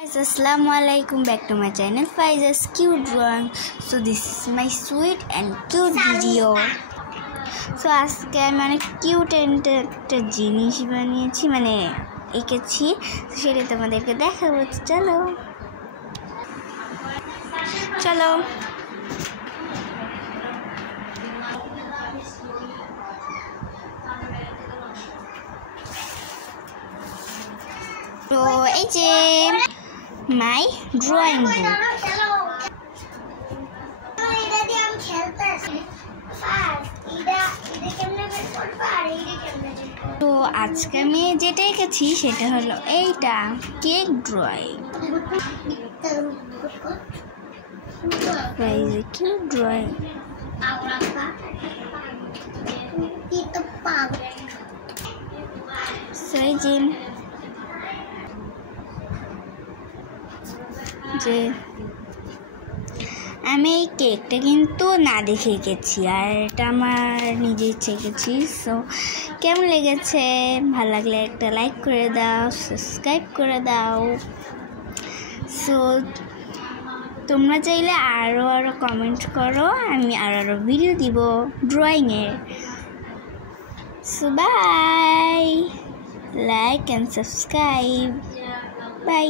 Guys, Assalamualaikum, back to my channel Faiza's Cute Drawing. So this is my sweet and cute video. So আজকে আমি অনেক cute একটা জিনিস বানিয়েছি, মানে এঁকেছি, সেটা তোমাদেরকে দেখাবো। চলো চলো তো এই যে my drawing book. তো আজকে আমি যেটা এঁকেছি সেটা হলো এইটা কেক ড্রয়িং। Cute drawing. সেই যে আমি এই কেকটা কিন্তু না দেখে এঁকেছি, আর এটা আমার নিজে ইচ্ছে এঁকেছি। সো কেমন লেগেছে? ভালো লাগলে একটা লাইক করে দাও, সাবস্ক্রাইব করে দাও। সো তোমরা চাইলে আরও কমেন্ট করো, আমি আরও ভিডিও দিব ড্রয়িংয়ের। So bye, like and subscribe, by.